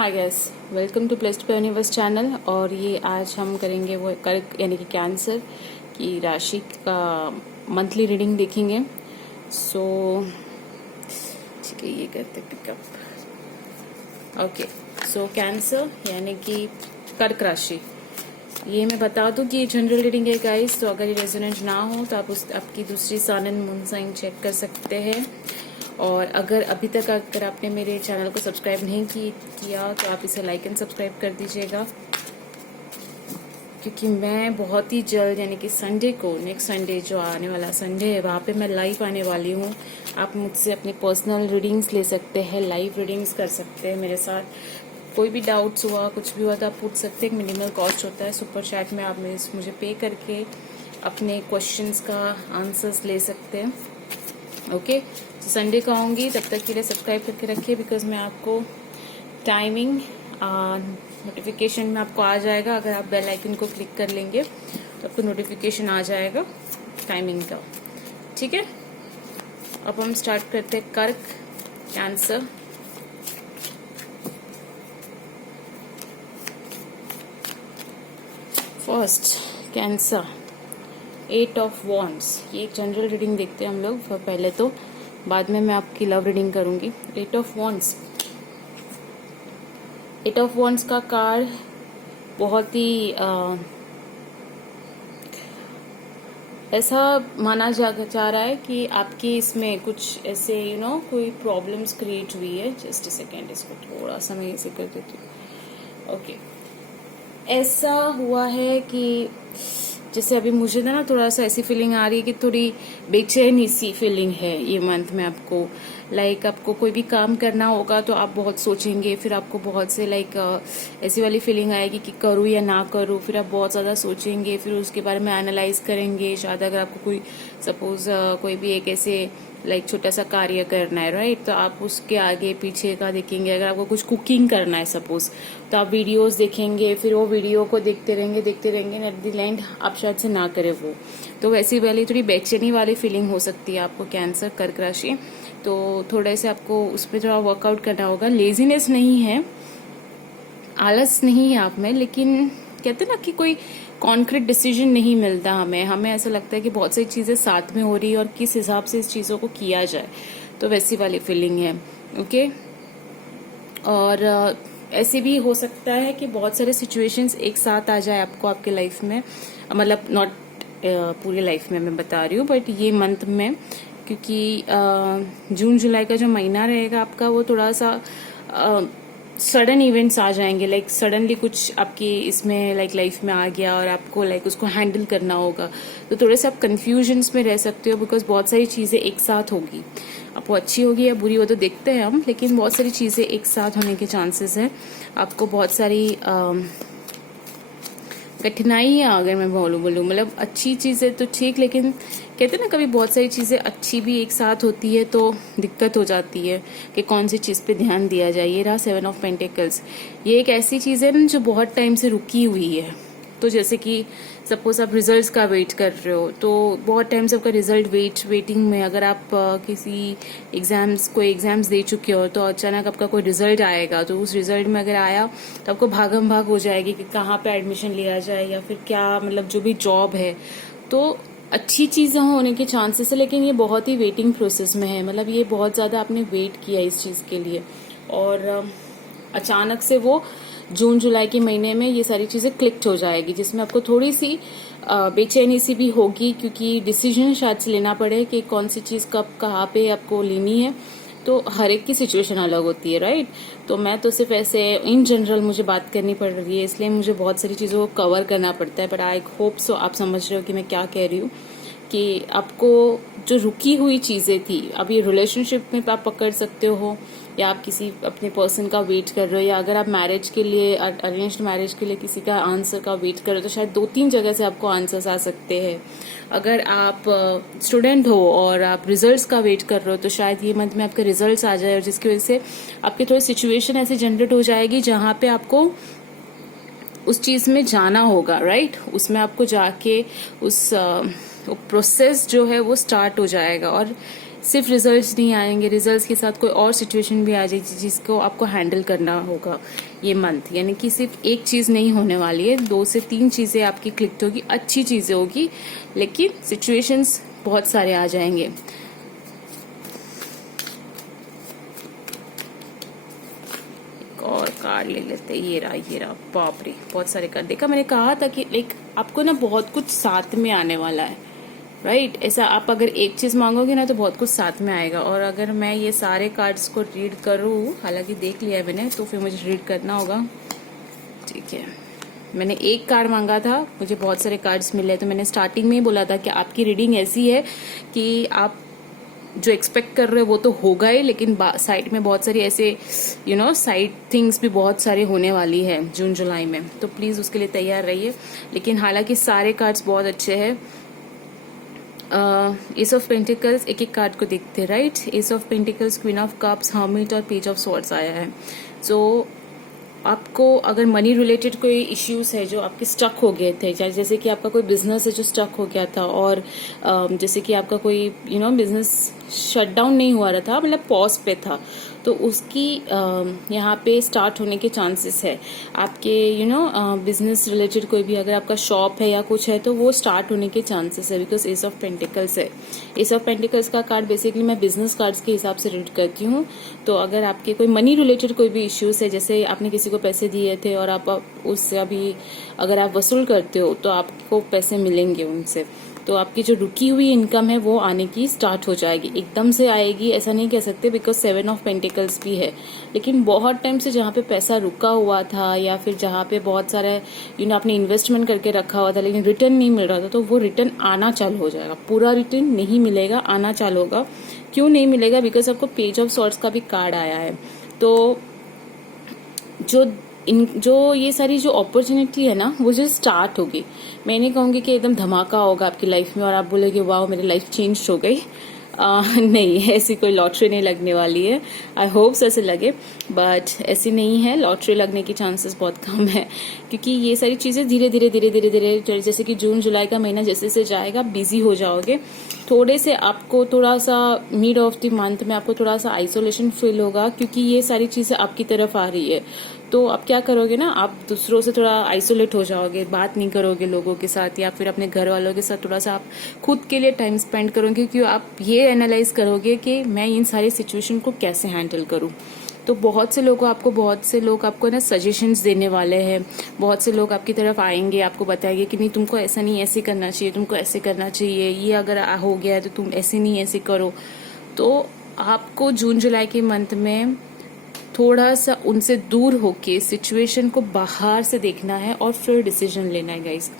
Hi guys, welcome to placed पे universe channel. और ये आज हम करेंगे वो कर्क यानी कि कैंसर की राशि का मंथली रीडिंग देखेंगे। सो ठीक है, ये करते पिकअप। ओके, सो कैंसर यानी कि कर्क राशि, ये मैं बता दूं कि ये जनरल रीडिंग है गाइस। तो अगर ये रेजोनेंट ना हो तो आप आपकी दूसरी सन एंड मून साइन चेक कर सकते हैं। और अगर अभी तक अगर आपने मेरे चैनल को सब्सक्राइब नहीं किया तो आप इसे लाइक एंड सब्सक्राइब कर दीजिएगा, क्योंकि मैं बहुत ही जल्द यानी कि संडे को, नेक्स्ट संडे जो आने वाला संडे है, वहाँ पे मैं लाइव आने वाली हूँ। आप मुझसे अपनी पर्सनल रीडिंग्स ले सकते हैं, लाइव रीडिंग्स कर सकते हैं मेरे साथ। कोई भी डाउट्स हुआ, कुछ भी हुआ तो आप पूछ सकते हैं। मिनिमल कॉस्ट होता है, सुपर चैट में आप मुझे पे करके अपने क्वेश्चंस का आंसर्स ले सकते हैं। ओके, तो संडे को आऊँगी, तब तक के लिए सब्सक्राइब करके रखिए, बिकॉज मैं आपको टाइमिंग नोटिफिकेशन में आपको आ जाएगा। अगर आप बेल आइकन को क्लिक कर लेंगे तो आपको नोटिफिकेशन आ जाएगा टाइमिंग का। ठीक है, अब हम स्टार्ट करते हैं कर्क cancer. First cancer, 8 of wands. ये एक जनरल रीडिंग देखते हैं हम लोग पहले, तो बाद में मैं आपकी लव रीडिंग करूंगी। 8 ऑफ वॉन्ड्स, 8 ऑफ वॉन्ड्स का कार्ड बहुत ही ऐसा माना जा रहा है कि आपकी इसमें कुछ ऐसे कोई प्रॉब्लम्स क्रिएट हुई है। जस्ट अ सेकेंड, इसको थोड़ा सा मैं ऐसे कर देती हूँ। ओके, ऐसा हुआ है कि जैसे अभी मुझे ना थोड़ा सा ऐसी फीलिंग आ रही है कि थोड़ी बेचैनी सी फीलिंग है ये मंथ में आपको। आपको कोई भी काम करना होगा तो आप बहुत सोचेंगे, फिर आपको बहुत से ऐसी वाली फीलिंग आएगी कि करूँ या ना करूँ। फिर आप बहुत ज़्यादा सोचेंगे, फिर उसके बारे में एनालाइज करेंगे। शायद अगर आपको कोई सपोज कोई भी एक ऐसे छोटा सा कार्य करना है, राइट, तो आप उसके आगे पीछे का देखेंगे। अगर आपको कुछ कुकिंग करना है सपोज, तो आप वीडियोस देखेंगे, फिर वो वीडियो को देखते रहेंगे एट द एंड आप शायद से ना करें वो। तो वैसी वाली थोड़ी बेचैनी वाली फीलिंग हो सकती है आपको कैंसर कर्क राशि। तो थोड़े से आपको उस पर थोड़ा वर्कआउट करना होगा। लेजीनेस नहीं है, आलस नहीं है आप में, लेकिन कहते ना कि कोई कॉन्क्रीट डिसीजन नहीं मिलता हमें ऐसा लगता है कि बहुत सारी चीजें साथ में हो रही है और किस हिसाब से इस चीजों को किया जाए। तो वैसी वाली फीलिंग है। ओके, और ऐसे भी हो सकता है कि बहुत सारे सिचुएशंस एक साथ आ जाए आपको आपके लाइफ में, मतलब नॉट पूरी लाइफ में मैं बता रही हूँ, बट ये मंथ में, क्योंकि जून जुलाई का जो महीना रहेगा आपका, वो थोड़ा सा सडन इवेंट्स आ जाएंगे। सडनली कुछ आपकी इसमें लाइफ में आ गया और आपको उसको हैंडल करना होगा। तो थोड़े से आप कंफ्यूजन्स में रह सकते हो, बिकॉज बहुत सारी चीजें एक साथ होगी। अब वो अच्छी होगी या बुरी वो तो देखते हैं हम, लेकिन बहुत सारी चीजें एक साथ होने के चांसेस है। आपको बहुत सारी कठिनाई है, अगर मैं बोलूँ मतलब अच्छी चीजें तो ठीक, लेकिन कहते हैं ना कभी बहुत सारी चीजें अच्छी भी एक साथ होती है तो दिक्कत हो जाती है कि कौन सी चीज पे ध्यान दिया जाए। ये रहा 7 ऑफ पेंटिकल्स। ये एक ऐसी चीज है ना जो बहुत टाइम से रुकी हुई है। तो जैसे कि सपोज आप रिजल्ट्स का वेट कर रहे हो, तो बहुत टाइम से आपका रिजल्ट वेटिंग में, अगर आप किसी कोई एग्जाम्स दे चुके हो, तो अचानक आपका कोई रिजल्ट आएगा, तो उस रिजल्ट में अगर आया तो आपको भागम भाग हो जाएगी कि कहाँ पे एडमिशन लिया जाए, या फिर क्या जो भी जॉब है। तो अच्छी चीजें होने के चांसेस है, लेकिन ये बहुत ही वेटिंग प्रोसेस में है। ये बहुत ज्यादा आपने वेट किया इस चीज के लिए, और अचानक से वो जून जुलाई के महीने में ये सारी चीजें क्लिक्ट हो जाएगी, जिसमें आपको थोड़ी सी बेचैनी सी भी होगी, क्योंकि डिसीजन शायद से लेना पड़े कि कौन सी चीज कब कहाँ पे आपको लेनी है। तो हर एक की सिचुएशन अलग होती है, राइट। तो मैं तो सिर्फ ऐसे इन जनरल मुझे बात करनी पड़ रही है, इसलिए मुझे बहुत सारी चीजों को कवर करना पड़ता है। बट आई होप सो आप समझ रहे हो कि मैं क्या कह रही हूँ, कि आपको जो रुकी हुई चीजें थी, अब ये रिलेशनशिप में आप पकड़ सकते हो, या आप किसी अपने पर्सन का वेट कर रहे हो, या अगर आप मैरिज के लिए, अरेंज्ड मैरिज के लिए किसी का आंसर का वेट कर रहे हो, तो शायद 2-3 जगह से आपको आंसर्स आ सकते हैं। अगर आप स्टूडेंट हो और आप रिजल्ट्स का वेट कर रहे हो, तो शायद ये मंथ में आपके रिजल्ट्स आ जाए, और जिसकी वजह से आपकी थोड़ी सिचुएशन ऐसी जनरेट हो जाएगी जहां पे आपको उस चीज में जाना होगा, राइट। उसमें आपको जाके उस प्रोसेस जो है वो स्टार्ट हो जाएगा। और सिर्फ रिजल्ट्स नहीं आएंगे, रिजल्ट्स के साथ कोई और सिचुएशन भी आ जाएगी जिसको आपको हैंडल करना होगा ये मंथ। यानी कि सिर्फ एक चीज़ नहीं होने वाली है, 2 से 3 चीज़ें आपकी क्लिक होगी, अच्छी चीज़ें होगी, लेकिन सिचुएशंस बहुत सारे आ जाएंगे। और कार्ड ले लेते हैं, ये रहा, बाप रे बहुत सारे कार्ड। देखा, मैंने कहा था कि लाइक आपको ना बहुत कुछ साथ में आने वाला है, राइट? ऐसा आप अगर एक चीज मांगोगे ना तो बहुत कुछ साथ में आएगा। और अगर मैं ये सारे कार्ड्स को रीड करूँ, हालांकि देख लिया है मैंने, तो फिर मुझे रीड करना होगा, ठीक है। मैंने एक कार्ड मांगा था, मुझे बहुत सारे कार्ड्स मिले, तो मैंने स्टार्टिंग में ही बोला था कि आपकी रीडिंग ऐसी है कि आप जो एक्सपेक्ट कर रहे हो वो तो होगा ही, लेकिन साइड में बहुत सारी ऐसे साइड थिंग्स भी बहुत सारी होने वाली है जून जुलाई में, तो प्लीज उसके लिए तैयार रहिए। लेकिन हालांकि सारे कार्ड्स बहुत अच्छे हैं। एस ऑफ पेंटिकल्स, एक एक कार्ड को देखते हैं, right? S of pentacles, queen of cups, hermit और पेज ऑफ स्वॉर्ड्स आया है। सो आपको अगर मनी रिलेटेड कोई इश्यूज है जो आपके स्टक हो गए थे, जैसे कि आपका कोई बिजनेस है जो स्टक हो गया था, और जैसे कि आपका कोई बिजनेस शट डाउन नहीं हुआ रहा था, मतलब पॉज पे था, तो उसकी यहाँ पे स्टार्ट होने के चांसेस है। आपके बिजनेस रिलेटेड कोई भी अगर आपका शॉप है या कुछ है तो वो स्टार्ट होने के चांसेस है, बिकॉज एस ऑफ पेंटिकल्स है। एस ऑफ पेंटिकल्स का कार्ड बेसिकली मैं बिजनेस कार्ड्स के हिसाब से रीड करती हूँ। तो अगर आपके कोई मनी रिलेटेड कोई भी इश्यूज है, जैसे आपने किसी को पैसे दिए थे और आप उससे अभी अगर आप वसूल करते हो तो आपको पैसे मिलेंगे उनसे, तो आपकी जो रुकी हुई इनकम है वो आने की स्टार्ट हो जाएगी। एकदम से आएगी ऐसा नहीं कह सकते, बिकॉज 7 ऑफ पेंटिकल्स भी है, लेकिन बहुत टाइम से जहाँ पे पैसा रुका हुआ था या फिर जहाँ पे बहुत सारा आपने इन्वेस्टमेंट करके रखा हुआ था लेकिन रिटर्न नहीं मिल रहा था, तो वो रिटर्न आना चालू हो जाएगा। पूरा रिटर्न नहीं मिलेगा, आना चालू होगा। क्यों नहीं मिलेगा? बिकॉज आपको पेज ऑफ सॉर्ड्स का भी कार्ड आया है। तो जो ये सारी जो अपॉर्चुनिटी है ना, वो जो स्टार्ट होगी, मैं नहीं कहूंगी कि एकदम धमाका होगा आपकी लाइफ में और आप बोलोगे वाह मेरी लाइफ चेंज हो गई। नहीं, ऐसी कोई लॉटरी नहीं लगने वाली है। आई होप्स ऐसे लगे, बट ऐसी नहीं है। लॉटरी लगने की चांसेस बहुत कम है, क्योंकि ये सारी चीजें धीरे धीरे जैसे कि जून जुलाई का महीना जैसे जैसे जाएगा बिजी हो जाओगे। थोड़े से आपको थोड़ा सा मिड ऑफ द मंथ में आपको थोड़ा सा आइसोलेशन फील होगा, क्योंकि ये सारी चीजें आपकी तरफ आ रही है। तो आप क्या करोगे ना, आप दूसरों से थोड़ा आइसोलेट हो जाओगे, बात नहीं करोगे लोगों के साथ, या फिर अपने घर वालों के साथ थोड़ा सा आप खुद के लिए टाइम स्पेंड करोगे, क्योंकि आप ये एनालाइज करोगे कि मैं इन सारी सिचुएशन को कैसे हैंडल करूं। तो बहुत से लोग आपको ना सजेशंस देने वाले हैं, बहुत से लोग आपकी तरफ आएंगे, आपको बताएंगे कि नहीं तुमको ऐसा नहीं ऐसे करना चाहिए, तुमको ऐसे करना चाहिए, ये अगर हो गया है तो तुम ऐसे नहीं ऐसे करो। तो आपको जून जुलाई के मंथ में थोड़ा सा उनसे दूर होके सिचुएशन को बाहर से देखना है और फिर डिसीजन लेना है गाइस।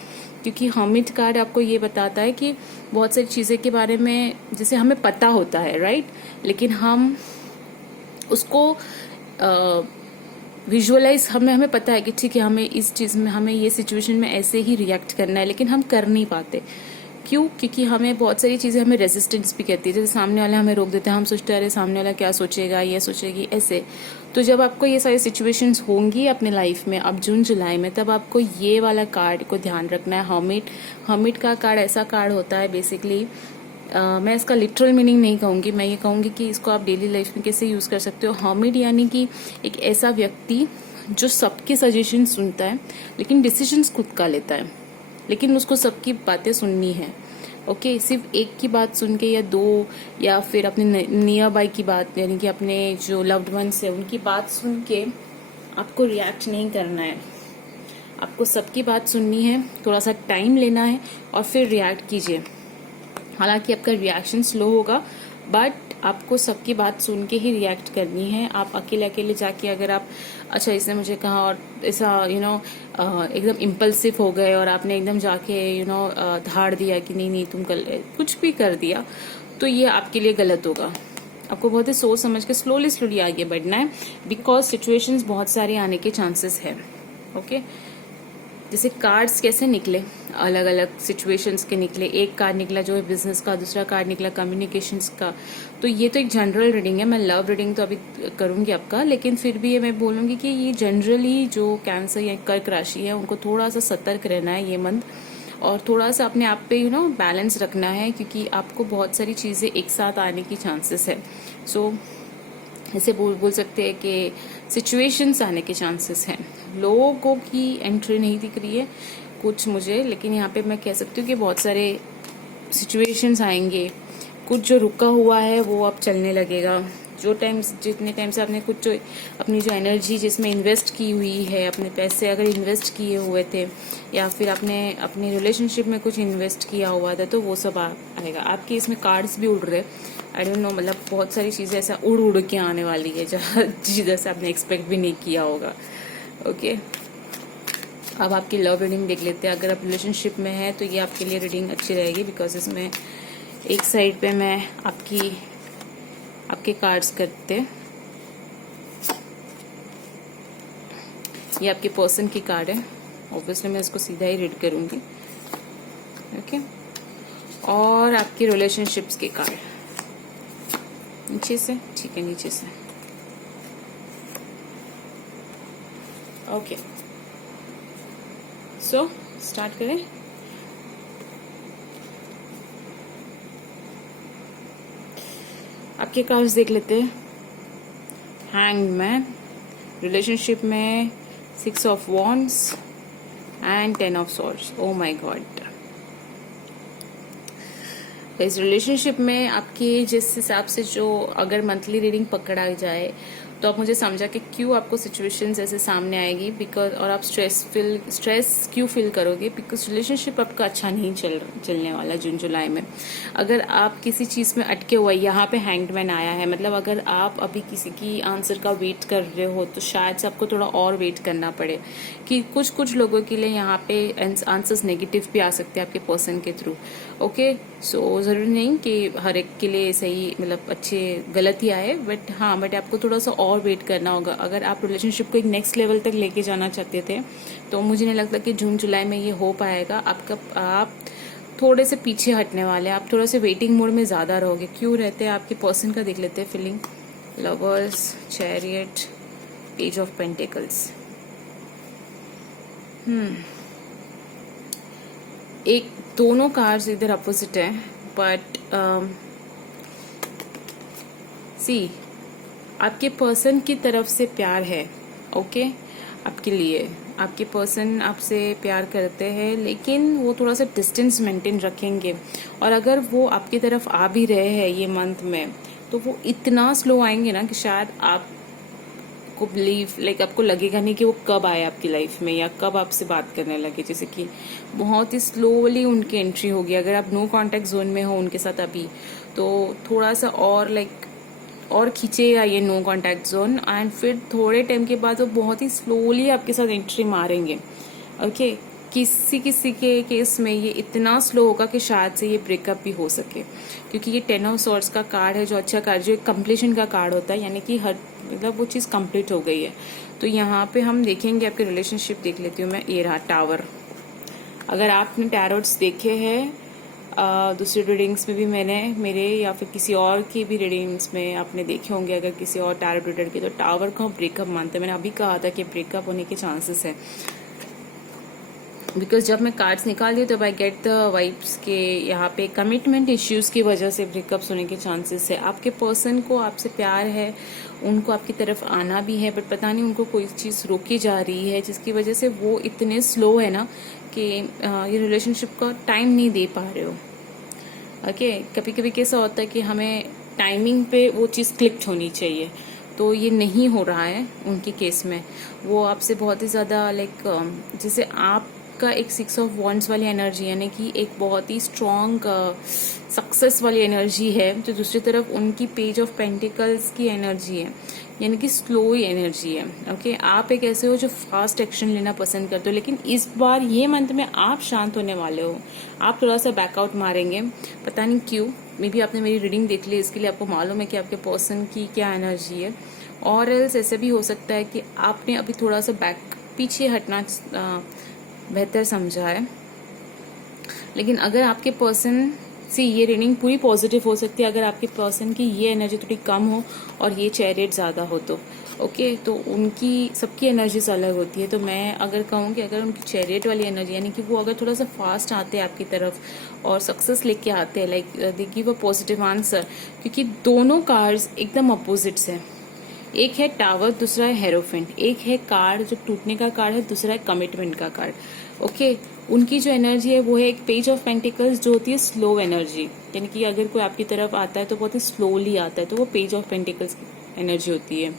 क्योंकि हर्मिट कार्ड आपको ये बताता है कि बहुत सारी चीजें के बारे में जैसे हमें पता होता है, राइट, लेकिन हम उसको विजुअलाइज हमें पता है कि ठीक है हमें इस चीज में हमें ये सिचुएशन में ऐसे ही रिएक्ट करना है, लेकिन हम कर नहीं पाते। क्यों? क्योंकि हमें बहुत सारी चीजें हमें रेजिस्टेंस भी कहती है, जैसे सामने वाले हमें रोक देते हैं, हम सोचते हैं अरे सामने वाला क्या सोचेगा, ये सोचेगी, ऐसे। तो जब आपको ये सारी सिचुएशंस होंगी अपने लाइफ में अब जून जुलाई में, तब आपको ये वाला कार्ड को ध्यान रखना है। हर्मिट का कार्ड ऐसा कार्ड होता है बेसिकली, मैं इसका लिटरल मीनिंग नहीं कहूंगी, मैं ये कहूंगी कि इसको आप डेली लाइफ में कैसे यूज कर सकते हो। हर्मिट यानी कि एक ऐसा व्यक्ति जो सबके सजेशन सुनता है लेकिन डिसीजंस खुद का लेता है, लेकिन उसको सबकी बातें सुननी है। ओके, सिर्फ एक की बात सुन के या दो, या फिर अपने नियर बाय की बात, यानी कि अपने जो लव्ड वंस है उनकी बात सुन के आपको रिएक्ट नहीं करना है। आपको सबकी बात सुननी है, थोड़ा सा टाइम लेना है और फिर रिएक्ट कीजिए। हालांकि आपका रिएक्शन स्लो होगा, बट आपको सबकी बात सुन के ही रिएक्ट करनी है। आप अकेले अकेले जाके अगर आप अच्छा इसने मुझे कहा और ऐसा एकदम इम्पल्सिव हो गए और आपने एकदम जाके धाड़ दिया कि नहीं तुम कुछ भी कर दिया, तो ये आपके लिए गलत होगा। आपको बहुत ही सोच समझ के स्लोली आगे बढ़ना है, बिकॉज सिचुएशंस बहुत सारे आने के चांसेस है। ओके, जैसे कार्ड्स कैसे निकले, अलग अलग सिचुएशंस के निकले। एक कार्ड निकला जो है बिजनेस का, दूसरा कार्ड निकला कम्युनिकेशंस का। तो ये तो एक जनरल रीडिंग है, मैं लव रीडिंग तो अभी करूंगी आपका, लेकिन फिर भी मैं बोलूंगी कि ये जनरली जो कैंसर या कर्क राशि है उनको थोड़ा सा सतर्क रहना है ये मंथ। और थोड़ा सा अपने आप पे बैलेंस रखना है, क्योंकि आपको बहुत सारी चीज़ें एक साथ आने की चांसेस है। सो ऐसे बोल सकते हैं कि सिचुएशंस आने के चांसेस हैं। लोगों की एंट्री नहीं दिख रही है कुछ मुझे, लेकिन यहाँ पे मैं कह सकती हूँ कि बहुत सारे सिचुएशंस आएंगे। कुछ जो रुका हुआ है वो अब चलने लगेगा। जितने टाइम से आपने कुछ जो अपनी जो एनर्जी जिसमें इन्वेस्ट की हुई है, अपने पैसे अगर इन्वेस्ट किए हुए थे, या फिर आपने अपनी रिलेशनशिप में कुछ इन्वेस्ट किया हुआ था, तो वो सब आएगा। आपके इसमें कार्ड्स भी उड़ रहे, आई डोंट नो, मतलब बहुत सारी चीज़ें ऐसा उड़ उड़ के आने वाली है जिधर से आपने एक्सपेक्ट भी नहीं किया होगा। ओके, अब आपकी लव रीडिंग देख लेते हैं। अगर आप रिलेशनशिप में हैं तो ये आपके लिए रीडिंग अच्छी रहेगी, बिकॉज इसमें एक साइड पे मैं आपके कार्ड्स करते, ये आपके पर्सन की कार्ड है। ऑब्वियसली मैं इसको सीधा ही रीड करूंगी। ओके, और आपकी रिलेशनशिप्स के कार्ड नीचे से, ठीक है, नीचे से। ओके, सो स्टार्ट करें। आपके कार्ड्स देख लेते हैं। हैंग्ड मैन, रिलेशनशिप में 6 of wands and 10 of swords. Oh my God, इस रिलेशनशिप में आपकी जिस हिसाब से जो अगर मंथली रीडिंग पकड़ा जाए तो आप मुझे समझा कि क्यों आपको सिचुएशंस ऐसे सामने आएगी, बिकॉज और आप स्ट्रेस क्यों फील करोगे, बिकॉज रिलेशनशिप आपका अच्छा नहीं चलने वाला जून जुलाई में। अगर आप किसी चीज़ में अटके हुए, यहाँ पे हैंग्ड मैन आया है, मतलब अगर आप अभी किसी की आंसर का वेट कर रहे हो तो शायद से आपको थोड़ा और वेट करना पड़े, कि कुछ लोगों के लिए यहाँ पे आंसर्स नेगेटिव भी आ सकते हैं आपके पर्सन के थ्रू। ओके, सो ज़रूरी नहीं कि हर एक के लिए सही, मतलब अच्छे गलत ही आए, बट हाँ, बट आपको थोड़ा सा और वेट करना होगा। अगर आप रिलेशनशिप को एक नेक्स्ट लेवल तक लेके जाना चाहते थे तो मुझे नहीं लगता कि जून जुलाई में ये हो पाएगा। आप थोड़े से पीछे हटने वाले हैं, आप थोड़ा से वेटिंग मोड में ज़्यादा रहोगे। क्यों रहते हैं, आपके पर्सन का देख लेते हैं feeling. Lovers, chariot, page of pentacles. एक दोनों कार्ड्स इधर अपोजिट है, बट सी आपके पर्सन की तरफ से प्यार है। ओके, आपके लिए आपके पर्सन आपसे प्यार करते हैं, लेकिन वो थोड़ा सा डिस्टेंस मेंटेन रखेंगे। और अगर वो आपकी तरफ आ भी रहे हैं ये मंथ में, तो वो इतना स्लो आएंगे ना कि शायद आपको आपको लगेगा नहीं कि वो कब आए आपकी लाइफ में या कब आपसे बात करने लगे। जैसे कि बहुत ही स्लोली उनकी एंट्री होगी। अगर आप नो कांटेक्ट जोन में हो उनके साथ अभी, तो थोड़ा सा और खींचेगा ये नो कांटेक्ट जोन, एंड फिर थोड़े टाइम के बाद वो बहुत ही स्लोली आपके साथ एंट्री मारेंगे। ओके, किसी के केस में ये इतना स्लो होगा कि शायद से ये ब्रेकअप भी हो सके, क्योंकि ये 10 ऑफ सॉर्ड्स का कार्ड है, जो अच्छा कार्ड, जो एक कंप्लीशन का कार्ड होता है, यानी कि मतलब वो चीज़ कंप्लीट हो गई है। तो यहाँ पे हम देखेंगे आपके रिलेशनशिप, देख लेती हूँ मैं। ये रहा टावर। अगर आपने टैरोट्स देखे हैं दूसरी रीडिंग्स में भी, मेरे या फिर किसी और की भी रीडिंग्स में आपने देखे होंगे, अगर किसी और टैरोट रीडर की, तो टावर को ब्रेकअप मानते हैं। मैंने अभी कहा था कि ब्रेकअप होने के चांसेस है, बिकॉज जब मैं कार्ड्स निकालती हूँ तब आई गेट द वाइब्स के यहाँ पे कमिटमेंट इश्यूज की वजह से ब्रेकअप्स होने के चांसेस है। आपके पर्सन को आपसे प्यार है, उनको आपकी तरफ आना भी है, बट पता नहीं उनको कोई चीज़ रोकी जा रही है, जिसकी वजह से वो इतने स्लो है ना कि ये रिलेशनशिप का टाइम नहीं दे पा रहे हो। ओके, कभी कभी कैसा होता है कि हमें टाइमिंग पे वो चीज़ क्लिक होनी चाहिए, तो ये नहीं हो रहा है उनके केस में। वो आपसे बहुत ही ज़्यादा जैसे आपका एक 6 ऑफ वॉन्ड्स वाली एनर्जी, यानी कि एक बहुत ही स्ट्रॉन्ग सक्सेस वाली एनर्जी है, तो दूसरी तरफ उनकी पेज ऑफ पेंटिकल्स की एनर्जी है, यानी कि स्लो ही एनर्जी है। ओके, आप एक ऐसे हो जो फास्ट एक्शन लेना पसंद करते हो, लेकिन इस बार ये मंथ में आप शांत होने वाले हो, आप थोड़ा सा बैकआउट मारेंगे, पता नहीं क्यों। मे बी आपने मेरी रीडिंग देख ली, इसके लिए आपको मालूम है कि आपके पर्सन की क्या एनर्जी है। और एल्स ऐसे भी हो सकता है कि आपने अभी थोड़ा सा पीछे हटना बेहतर समझा है। लेकिन अगर आपके पर्सन सी ये रीडिंग पूरी पॉजिटिव हो सकती है अगर आपके पर्सन की ये एनर्जी थोड़ी कम हो और ये चैरियट ज़्यादा हो तो ओके तो उनकी सबकी एनर्जीज अलग होती है। तो मैं अगर कहूँ कि अगर उनकी चैरियट वाली एनर्जी यानी कि वो अगर थोड़ा सा फास्ट आते हैं आपकी तरफ और सक्सेस लेके आते हैं, like they give a positive answer, क्योंकि दोनों कार्ड्स एकदम अपोजिट्स हैं। एक है टावर, दूसरा है हेरोफेंट। एक है कार्ड जो टूटने का कार्ड है, दूसरा है कमिटमेंट का कार्ड। ओके उनकी जो एनर्जी है वो है एक पेज ऑफ पेंटिकल्स जो होती है स्लो एनर्जी, यानी कि अगर कोई आपकी तरफ आता है तो बहुत ही स्लोली आता है, तो वो पेज ऑफ पेंटिकल्स एनर्जी होती है।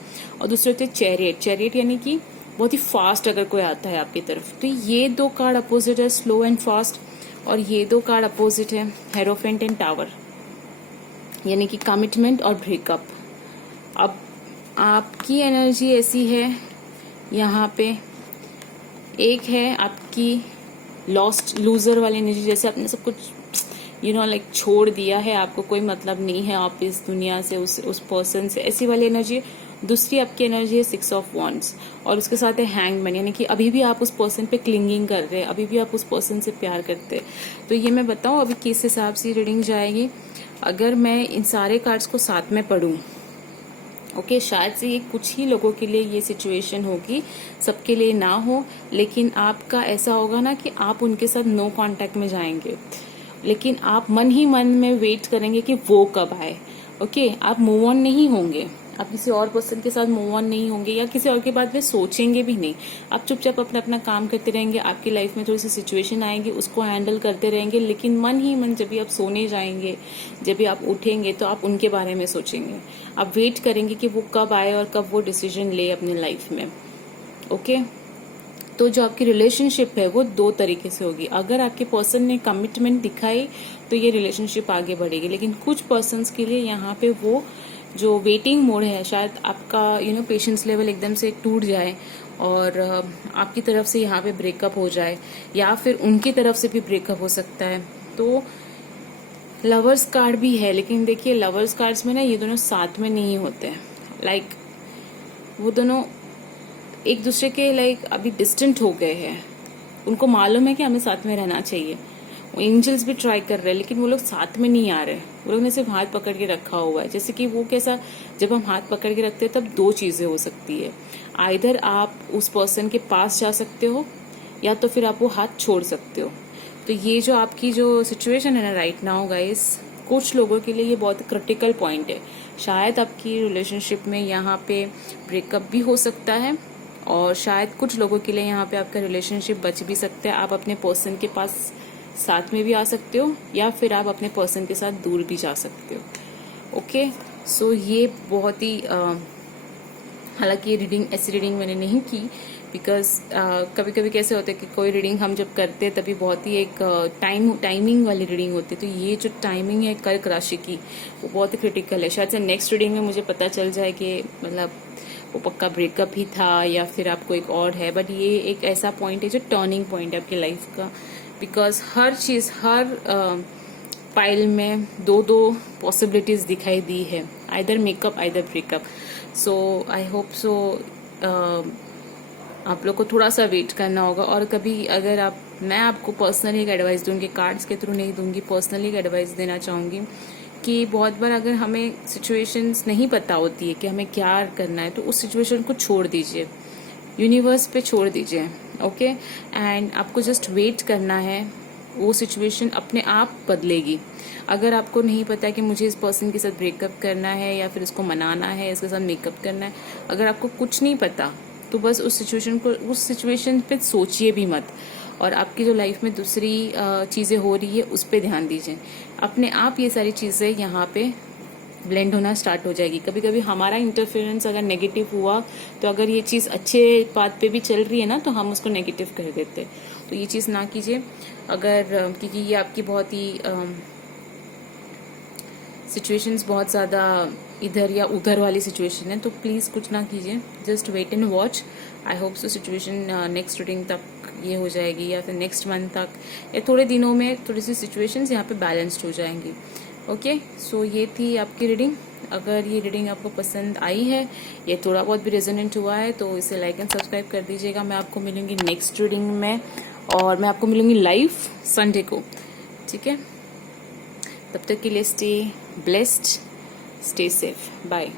और दूसरे होते हैं चैरियट। चैरियट यानी कि बहुत ही फास्ट अगर कोई आता है आपकी तरफ। तो ये दो कार्ड अपोजिट है, स्लो एंड फास्ट, और ये दो कार्ड अपोजिट है, हेरोफेंट एंड टावर, यानी कि कमिटमेंट और ब्रेकअप। अब आपकी एनर्जी ऐसी है यहाँ पे, एक है आपकी लॉस्ट लूजर वाली एनर्जी, जैसे आपने सब कुछ लाइक छोड़ दिया है, आपको कोई मतलब नहीं है आप इस दुनिया से, उस पर्सन से, ऐसी वाली एनर्जी है। दूसरी आपकी एनर्जी है 6 ऑफ वॉन्ड्स और उसके साथ है हैंगमैन, यानी कि अभी भी आप उस पर्सन पे क्लिंगिंग कर रहे हैं, अभी भी आप उस पर्सन से प्यार करते हैं। तो ये मैं बताऊं अभी किस हिसाब से रीडिंग जाएगी। अगर मैं इन सारे कार्ड्स को साथ में पढूं, ओके शायद से ये कुछ ही लोगों के लिए ये सिचुएशन होगी, सबके लिए ना हो, लेकिन आपका ऐसा होगा ना कि आप उनके साथ नो कांटेक्ट में जाएंगे, लेकिन आप मन ही मन में वेट करेंगे कि वो कब आए। ओके आप मूव ऑन नहीं होंगे, आप किसी और पर्सन के साथ मूव ऑन नहीं होंगे या किसी और के बारे में सोचेंगे भी नहीं। आप चुपचाप अपना अपना काम करते रहेंगे। आपकी लाइफ में थोड़ी सी सिचुएशन आएगी, उसको हैंडल करते रहेंगे, लेकिन मन ही मन जब भी आप सोने जाएंगे, जब भी आप उठेंगे तो आप उनके बारे में सोचेंगे। आप वेट करेंगे कि वो कब आए और कब वो डिसीजन ले अपनी लाइफ में। ओके तो जो आपकी रिलेशनशिप है वो दो तरीके से होगी। अगर आपके पर्सन ने कमिटमेंट दिखाई तो ये रिलेशनशिप आगे बढ़ेगी, लेकिन कुछ पर्सन्स के लिए यहाँ पे वो जो वेटिंग मोड है, शायद आपका पेशेंस लेवल एकदम से टूट जाए और आपकी तरफ से यहाँ पे ब्रेकअप हो जाए या फिर उनकी तरफ से भी ब्रेकअप हो सकता है। तो लवर्स कार्ड भी है, लेकिन देखिए लवर्स कार्ड्स में ना ये दोनों साथ में नहीं होते हैं। लाइक वो दोनों एक दूसरे के लाइक अभी डिस्टेंट हो गए हैं, उनको मालूम है कि हमें साथ में रहना चाहिए। एंजल्स भी ट्राई कर रहे हैं, लेकिन वो लोग साथ में नहीं आ रहे। वो लोग ने सिर्फ हाथ पकड़ के रखा हुआ है। जैसे कि वो कैसा, जब हम हाथ पकड़ के रखते हैं तब दो चीजें हो सकती है, आइदर आप उस पर्सन के पास जा सकते हो या तो फिर आप वो हाथ छोड़ सकते हो। तो ये जो आपकी जो सिचुएशन है ना राइट नाउ गाइस, कुछ लोगों के लिए ये बहुत क्रिटिकल पॉइंट है। शायद आपकी रिलेशनशिप में यहाँ पे ब्रेकअप भी हो सकता है और शायद कुछ लोगों के लिए यहाँ पे आपका रिलेशनशिप बच भी सकता है। आप अपने पर्सन के पास साथ में भी आ सकते हो या फिर आप अपने पर्सन के साथ दूर भी जा सकते हो। ओके सो ये बहुत ही हालांकि ये रीडिंग ऐसी रीडिंग मैंने नहीं की बिकॉज कभी कभी कैसे होता है कि कोई रीडिंग हम जब करते हैं तभी बहुत ही एक टाइमिंग वाली रीडिंग होती है। तो ये जो टाइमिंग है कर्क राशि की वो बहुत ही क्रिटिकल है। शायद से नेक्स्ट रीडिंग में मुझे पता चल जाए कि मतलब वो पक्का ब्रेकअप ही था या फिर आपको एक और है, बट ये एक ऐसा पॉइंट है जो टर्निंग पॉइंट है आपकी लाइफ का। बिकॉज हर चीज हर पाइल में दो दो पॉसिबिलिटीज दिखाई दी है, आइदर मेकअप आइदर ब्रेकअप। सो आई होप सो आप लोग को थोड़ा सा वेट करना होगा। और कभी अगर मैं आपको पर्सनली एक एडवाइस दूंगी, कार्ड्स के थ्रू नहीं दूंगी, पर्सनली एक एडवाइस देना चाहूंगी कि बहुत बार अगर हमें सिचुएशंस नहीं पता होती है कि हमें क्या करना है तो उस सिचुएशन को छोड़ दीजिए, यूनिवर्स पे छोड़ दीजिए। ओके एंड आपको जस्ट वेट करना है, वो सिचुएशन अपने आप बदलेगी। अगर आपको नहीं पता कि मुझे इस पर्सन के साथ ब्रेकअप करना है या फिर इसको मनाना है, इसके साथ मेकअप करना है, अगर आपको कुछ नहीं पता तो बस उस सिचुएशन पे सोचिए भी मत और आपकी जो लाइफ में दूसरी चीज़ें हो रही है उस पर ध्यान दीजिए। अपने आप ये सारी चीज़ें यहाँ पे ब्लेंड होना स्टार्ट हो जाएगी। कभी कभी हमारा इंटरफेरेंस अगर नेगेटिव हुआ तो अगर ये चीज़ अच्छे बात पे भी चल रही है ना तो हम उसको नेगेटिव कर देते, तो ये चीज़ ना कीजिए। अगर क्योंकि ये आपकी बहुत ही सिचुएशंस बहुत ज़्यादा इधर या उधर वाली सिचुएशन है, तो प्लीज़ कुछ ना कीजिए, just wait and watch. I hope so situation next reading तक ये हो जाएगी या फिर नेक्स्ट मंथ तक या थोड़े दिनों में थोड़ी सी सिचुएशंस यहाँ पे बैलेंस्ड हो जाएंगी। ओके सो ये थी आपकी रीडिंग। अगर ये रीडिंग आपको पसंद आई है, ये थोड़ा बहुत भी रेजोनेंट हुआ है तो इसे लाइक एंड सब्सक्राइब कर दीजिएगा। मैं आपको मिलूंगी नेक्स्ट रीडिंग में और मैं आपको मिलूंगी लाइव संडे को, ठीक है। तब तक के लिए stay blessed, stay safe, bye.